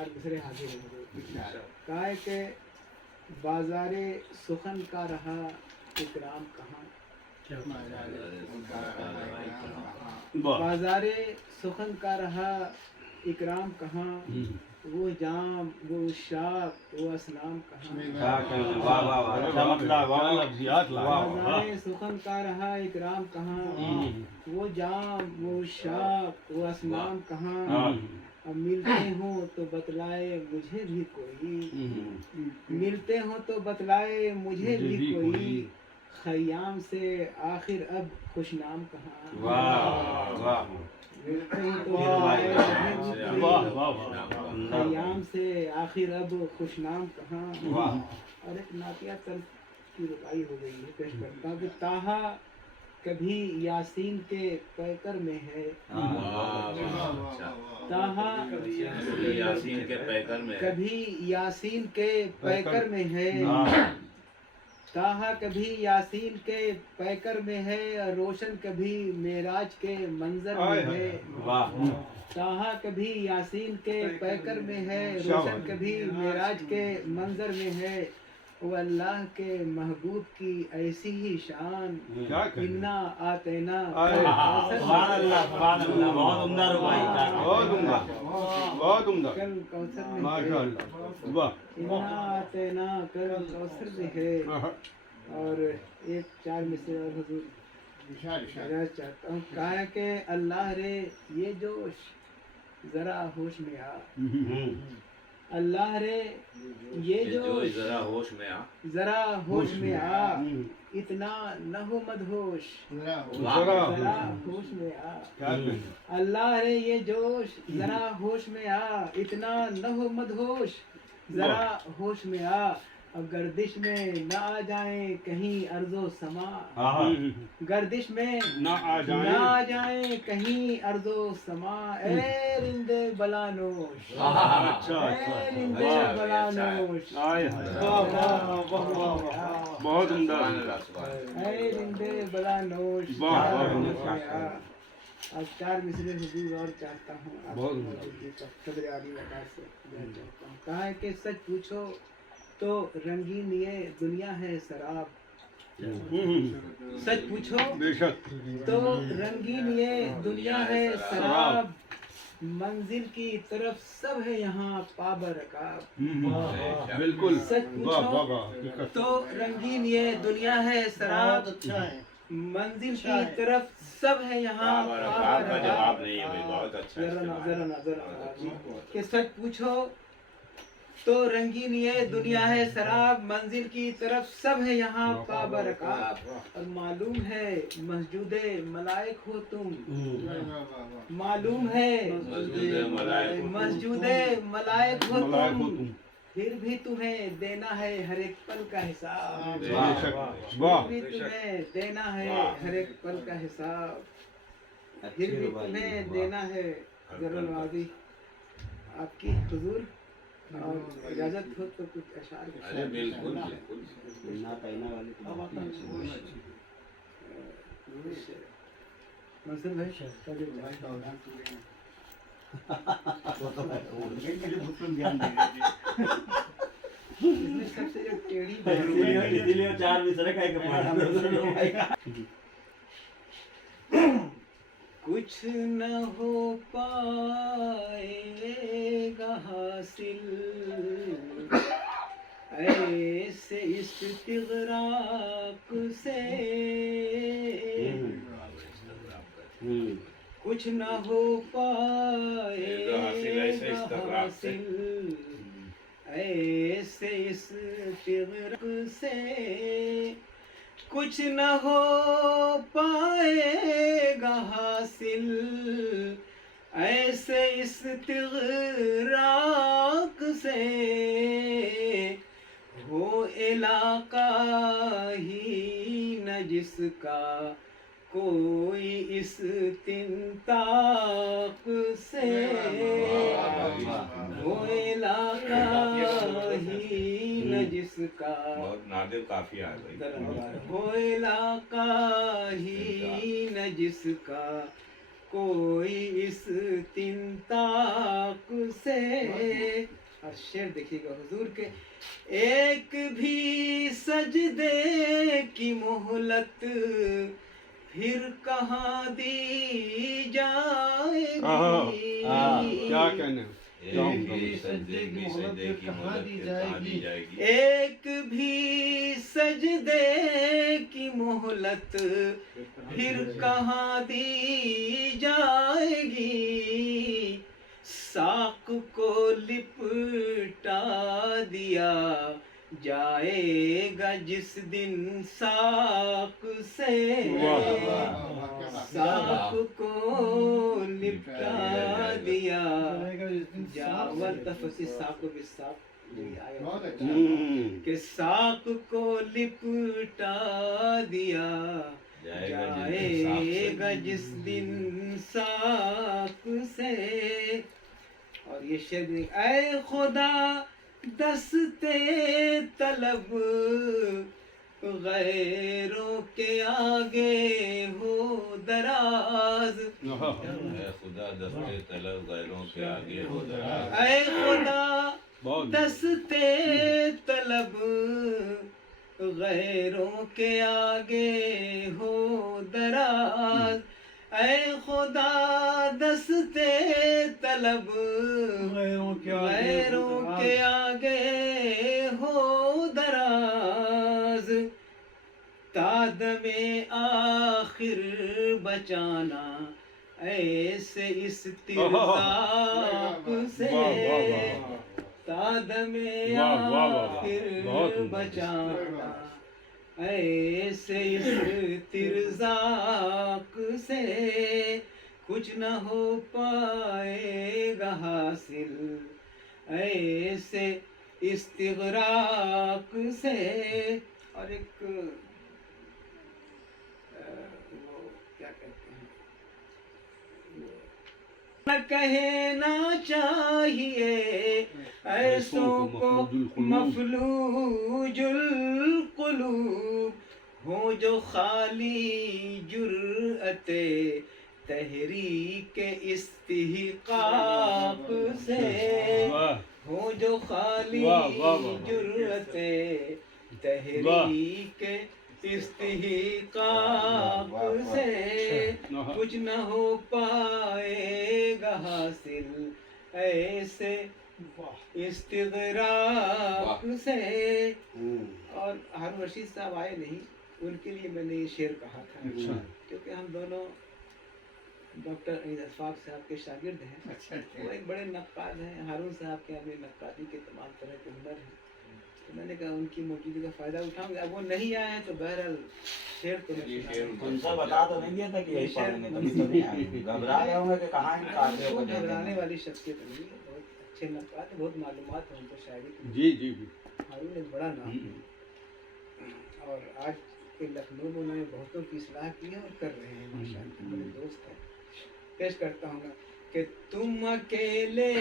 چار مصرے حاضر ہیں. کہا ہے کہ بازار سخن کا رہا اکرام کہاں. بازار سخن کا رہا اکرام کہاں. وہ جام وہ شاپ وہ اسلام کہاں. بازار سخن کا رہا اکرام کہاں. وہ جام وہ شاپ وہ اسلام کہاں. اب ملتے ہوں تو بتلائے مجھے بھی کوئی. ملتے ہوں تو بتلائے مجھے بھی کوئی. خیام سے آخر اب خوش نام کہاں. ملتے ہوں تو بتلائے مجھے بھی کوئی. خیام سے آخر اب خوش نام کہاں. اور ایک نعتیہ طرز کی ربائی ہو گئی ہے، پیش کرتا ہوں کہ تاہا کبھی یاسین کے پیکر میں ہے. تاہا کبھی یاسین کے پیکر میں ہے. کبھی یاسین کے پیکر میں ہے. تاہا کبھی یاسین کے پیکر میں ہے. روشن کبھی معراج کے منظر میں ہے. تاہا کبھی یاسین کے پیکر میں ہے. روشن کبھی معراج کے منظر میں ہے. وہ اللہ کے محبوب کی ایسی ہی شان. انا آتینا سبحان اللہ سبحان اللہ. بہت عمدہ ربائی کا. بہت عمدہ بہت عمدہ. کل کوثر میں ماشاء اللہ. واہ. انا آتینا کل کوثر میں ہے. اور ایک چار مصرے اور حضور اجازت چاہتا ہوں. کہا ہے کہ اللہ رے یہ جوش ذرا ہوش میں آ. اللہ رے یہ جوش ذرا ہوش میں آ. ذرا ہوش میں آ. اتنا نہ ہو مدہوش ذرا ذرا ہوش میں آ. اللہ رے یہ جوش ذرا ہوش میں آ. اتنا نہ ہو مدہوش ذرا ہوش میں آ. اب گردش میں نہ آ جائیں کہیں ارض و سما. گردش میں نہ آ جائیں کہیں ارض و سما. اے رند بلانوش اے رند بلانوش. بہت عمدہ. اے رند بلانوش. اب چار مصرے حضور اور چاہتا ہوں. صدر عالی وقار سے چاہتا ہوں. کہا ہے کہ سچ پوچھو تو رنگین یہ دنیا ہے سراب. سچ پوچھو بے شک. تو رنگین یہ دنیا ہے سراب. منزل کی طرف سب ہے یہاں پابرکاب. بالکل. سچ پوچھو تو رنگین یہ دنیا ہے سراب. منزل کی طرف سب ہے یہاں جواب نہیں ہے. بہت اچھا. کہ سچ پوچھو تو رنگین یہ دنیا ہے سراب. منزل کی طرف سب ہے یہاں پابرکاب. اور معلوم ہے مسجود ملائک ہو تم. معلوم ہے مسجود ملائک ہو تم. پھر بھی تمہیں دینا ہے ہر ایک پل کا حساب. پھر بھی تمہیں دینا ہے ہر ایک پل کا حساب. پھر بھی تمہیں دینا ہے. ذرا نوازی آپ کی حضور اور اجازت ہو تو کچھ اشعار. بالکل منصور بھائی سب سے جو ٹیڑھی اسی لیے چار مصرے کا ایک. کچھ نہ ہو پائے گا حاصل ایسے استغراق سے. کچھ نہ ہو پائے گا حاصل ایسے استغراق سے. کچھ نہ ہو پائے گا حاصل ایسے استغراق سے. ہو علاقہ ہی نہ جس کا کوئی استنطاق سے. ہو علاقہ ہی نہ جس کا بہت نادر کافی آ گئی. ہو علاقہ ہی نہ جس کا کوئی اس تنتاق سے. اور شعر دیکھیے گا حضور کے. ایک بھی سجدے کی مہلت پھر کہاں دی جائے گی. کیا کہنے ایک بھی سجدے کی مہلت کہاں دی جائے گی. ایک بھی سجدے کی مہلت پھر کہاں دی جائے گی. ساق کو لپٹا دیا جائے گا جس دن ساق سے. ساق کو لپٹا دیا والتفت الساق بالساق. کہ ساق کو لپٹا دیا جائے گا جس دن ساق سے. اور یہ شعر بھی اے خدا دستے طلب غیروں کے آگے ہو دراز. اے خدا دستے طلب غیروں کے آگے ہو دراز. اے خدا دستے طلب غیروں کے آگے ہو دراز. اے خدا دستے طلب غیروں کے آگے ہو دراز. تادم آخر بچانا ایسے استرزاق سے. تادم آخر بچانا ایسے استرزاق سے. کچھ نہ ہو پائے گا حاصل ایسے استغراق سے. اور ایک وہ کیا کہتے ہیں نہ کہنا چاہیے ایسوں کو مفلوج القلوب ہوں جو خالی جرأت تحریک استحقاق سے. ہوں جو خالی جرأت تحریک استحقاق سے. کچھ نہ ہو پائے گا حاصل ایسے استغراق سے. اور ہارون رشید صاحب آئے نہیں, ان کے لیے میں نے یہ شعر کہا تھا کیونکہ ہم دونوں ڈاکٹر عید اشفاق صاحب کے شاگرد ہیں. وہ ایک بڑے نقاد ہیں. ہارون صاحب کے اپنے نقادی کے تمام طرح کے ہنر ہیں. تو میں نے کہا ان کی موجودگی کا فائدہ اٹھاؤں گا. اب وہ نہیں آئے ہیں تو بہرحال شعر تو ان سے بتا تو نہیں دیا تھا کہ یہی پڑھیں گے, تبھی تو نہیں آئے. گھبرا رہے ہوں گے کہ کہاں ان قاعدے کو گھبرانے والی شخصیت نہیں ہے. بہت اچھے نقاد ہیں, بہت معلومات ہیں ان کو شاعری کی. جی جی جی. ہارون ایک بڑا نام ہے. اور آج کے لکھنؤ میں انہوں نے بہتوں کی اصلاح کی ہے اور کر رہے ہیں ماشاء اللہ. میرے دوست ہیں. پیش کرتا ہوں گا کہ تم اکیلے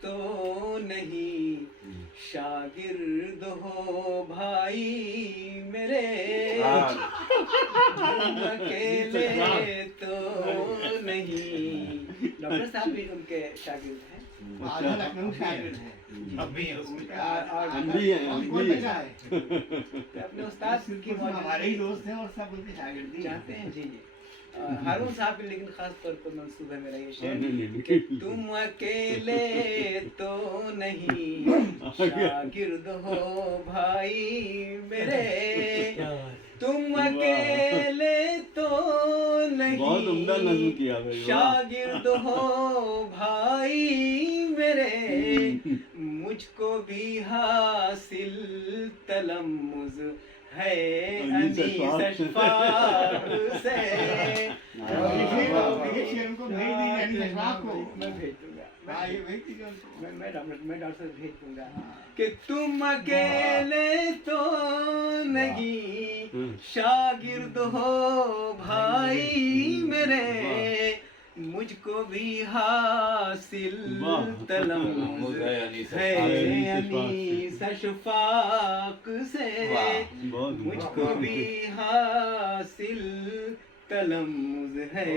تو نہیں شاگرد ہو بھائی میرے. تم اکیلے تو نہیں. ڈاکٹر صاحب بھی ان کے شاگرد ہیں. اپنے استاد کی ہمارے ہی دوست ہیں اور سب ان کے شاگرد چاہتے ہیں. جی جی. ہارون صاحب لیکن خاص طور پر منصوب ہے میرا یہ شعر کہ تم اکیلے تو نہیں شاگرد ہو بھائی میرے. تم اکیلے تو نہیں شاگرد ہو بھائی میرے. مجھ کو بھی حاصل تلمذ ہے انیس اشفاق سے. میں بھیج دوں گا, میں ڈاکٹر سے بھیج دوں گا کہ تم اکیلے تو نہیں شاگرد ہو بھائی میرے. مجھ کو بھی حاصل تلمذ ہے انیس اشفاق سے. مجھ کو بھی حاصل تلمذ ہے